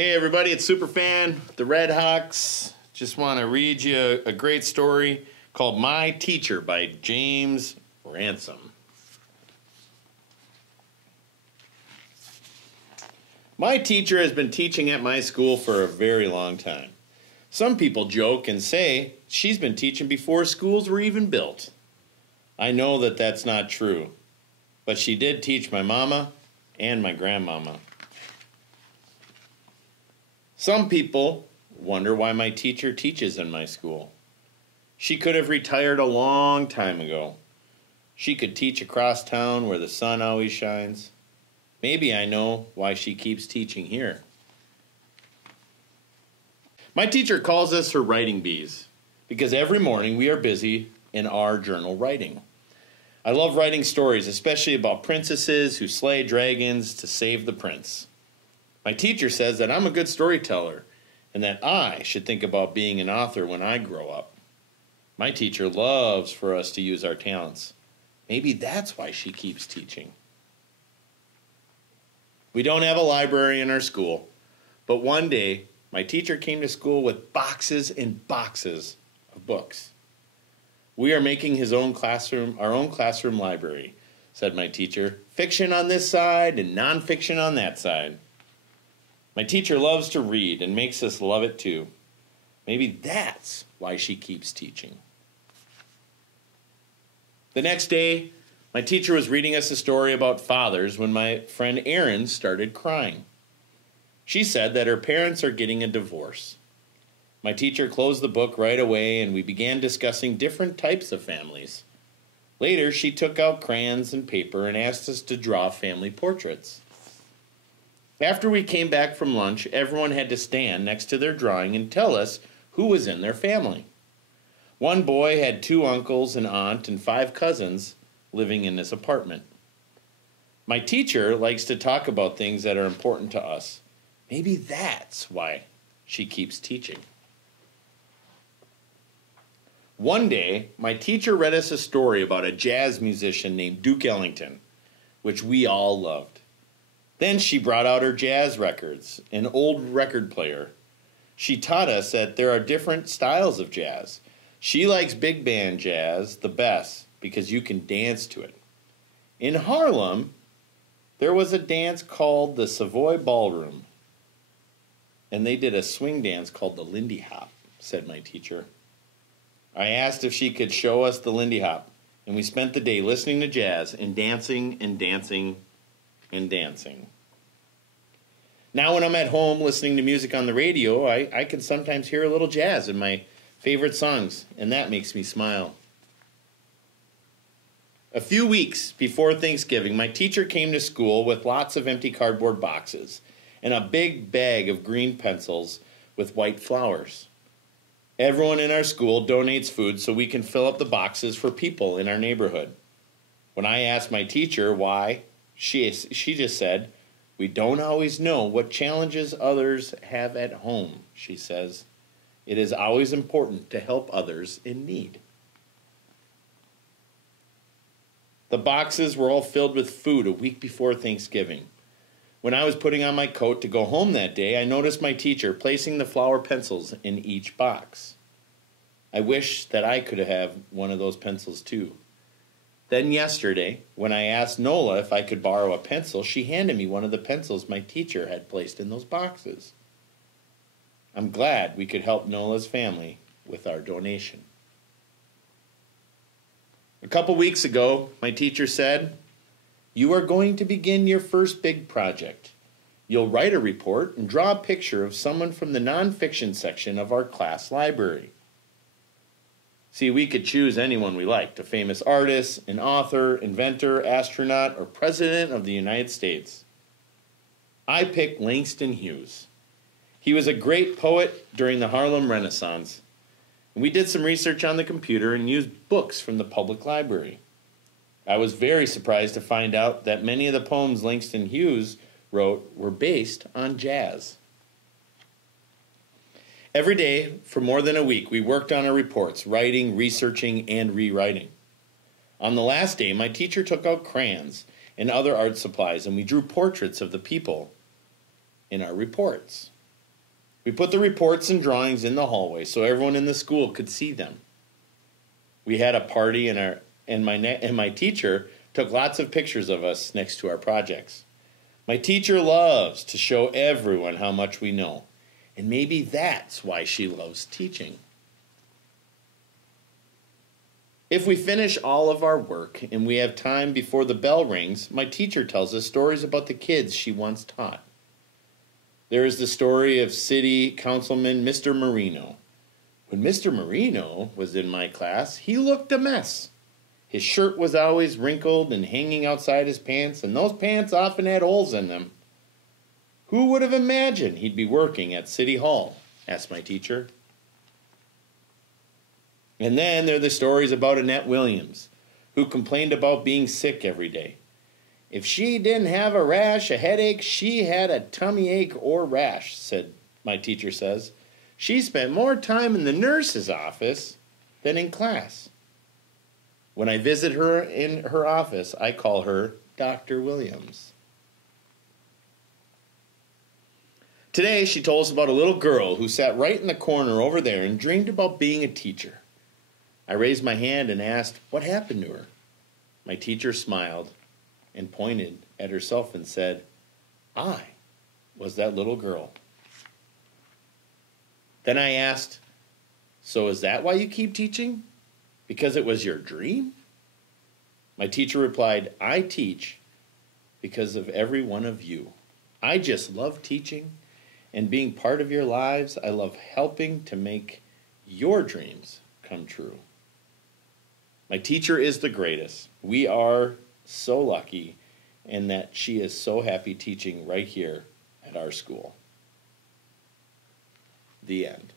Hey everybody, it's SuperFan, the Red Hawks. Just want to read you a great story called My Teacher by James Ransome. My teacher has been teaching at my school for a very long time. Some people joke and say she's been teaching before schools were even built. I know that that's not true, but she did teach my mama and my grandmama. Some people wonder why my teacher teaches in my school. She could have retired a long time ago. She could teach across town where the sun always shines. Maybe I know why she keeps teaching here. My teacher calls us her writing bees because every morning we are busy in our journal writing. I love writing stories, especially about princesses who slay dragons to save the prince. My teacher says that I'm a good storyteller and that I should think about being an author when I grow up. My teacher loves for us to use our talents. Maybe that's why she keeps teaching. We don't have a library in our school, but one day my teacher came to school with boxes and boxes of books. We are making our own classroom library, said my teacher. Fiction on this side and nonfiction on that side. My teacher loves to read and makes us love it too. Maybe that's why she keeps teaching. The next day, my teacher was reading us a story about fathers when my friend Erin started crying. She said that her parents are getting a divorce. My teacher closed the book right away and we began discussing different types of families. Later, she took out crayons and paper and asked us to draw family portraits. After we came back from lunch, everyone had to stand next to their drawing and tell us who was in their family. One boy had 2 uncles, an aunt, and 5 cousins living in this apartment. My teacher likes to talk about things that are important to us. Maybe that's why she keeps teaching. One day, my teacher read us a story about a jazz musician named Duke Ellington, which we all loved. Then she brought out her jazz records, an old record player. She taught us that there are different styles of jazz. She likes big band jazz the best because you can dance to it. In Harlem, there was a dance called the Savoy Ballroom, and they did a swing dance called the Lindy Hop, said my teacher. I asked if she could show us the Lindy Hop, and we spent the day listening to jazz and dancing and dancing and dancing. Now when I'm at home listening to music on the radio, I can sometimes hear a little jazz in my favorite songs, and that makes me smile. A few weeks before Thanksgiving, my teacher came to school with lots of empty cardboard boxes and a big bag of green pencils with white flowers. Everyone in our school donates food so we can fill up the boxes for people in our neighborhood. When I asked my teacher why, she just said, "We don't always know what challenges others have at home," she says. "It is always important to help others in need." The boxes were all filled with food a week before Thanksgiving. When I was putting on my coat to go home that day, I noticed my teacher placing the flower pencils in each box. I wish that I could have one of those pencils too. Then yesterday, when I asked Nola if I could borrow a pencil, she handed me one of the pencils my teacher had placed in those boxes. I'm glad we could help Nola's family with our donation. A couple weeks ago, my teacher said, "You are going to begin your first big project. You'll write a report and draw a picture of someone from the nonfiction section of our class library." See, we could choose anyone we liked, a famous artist, an author, inventor, astronaut, or president of the United States. I picked Langston Hughes. He was a great poet during the Harlem Renaissance. And we did some research on the computer and used books from the public library. I was very surprised to find out that many of the poems Langston Hughes wrote were based on jazz. Every day, for more than a week, we worked on our reports, writing, researching, and rewriting. On the last day, my teacher took out crayons and other art supplies, and we drew portraits of the people in our reports. We put the reports and drawings in the hallway so everyone in the school could see them. We had a party and my teacher took lots of pictures of us next to our projects. My teacher loves to show everyone how much we know, and maybe that's why she loves teaching. If we finish all of our work and we have time before the bell rings, my teacher tells us stories about the kids she once taught. There is the story of City Councilman Mr. Marino. When Mr. Marino was in my class, he looked a mess. His shirt was always wrinkled and hanging outside his pants, and those pants often had holes in them. Who would have imagined he'd be working at City Hall? Asked my teacher. And then there are the stories about Annette Williams, who complained about being sick every day. If she didn't have a rash, a headache, she had a tummy ache or rash, my teacher says. She spent more time in the nurse's office than in class. When I visit her in her office, I call her Dr. Williams. Today, she told us about a little girl who sat right in the corner over there and dreamed about being a teacher. I raised my hand and asked what happened to her. My teacher smiled and pointed at herself and said, I was that little girl. Then I asked, so is that why you keep teaching? Because it was your dream? My teacher replied, I teach because of every one of you. I just love teaching and being part of your lives. I love helping to make your dreams come true. My teacher is the greatest. We are so lucky, and that she is so happy teaching right here at our school. The end.